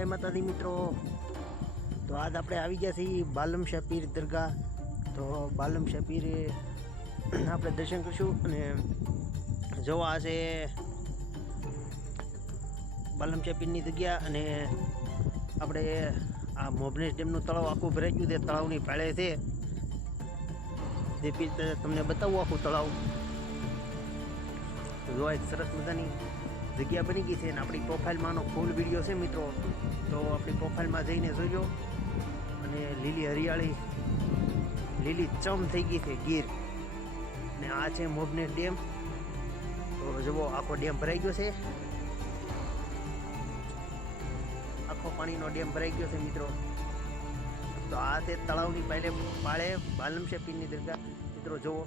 જય માતાજી મિત્રો। તો આજ આપણે આવી ગયા છીએ બાલમ શાહ પીર દરગાહ। તો બાલમ શાહ પીરે આપણે દર્શન કરીશું અને જો આ છે બાલમ શાહ પીરની જગ્યા। અને આપણે આ મોભનેશ ડેમનું તળાવ આખું ભરાઈ ગયું છે, તળાવની પાળે છે જે પીર તમને બતાવું આખું તળાવ। જો એક સરસ મજાની જગ્યા બની ગઈ છે અને આપણી પ્રોફાઇલમાં આનો ફૂલ વિડીયો છે મિત્રો, તો આપણી પ્રોફાઇલમાં જઈને જોજો। અને લીલી હરિયાળી લીલી ચમ થઈ ગઈ છે ગીર, અને આ છે મોભનેશ ડેમ। તો જુઓ આખો ડેમ ભરાઈ ગયો છે, આખો પાણીનો ડેમ ભરાઈ ગયો છે મિત્રો। તો આ છે તળાવની પાળે બાલમ શાહ પીરની દરગાહ મિત્રો। જુઓ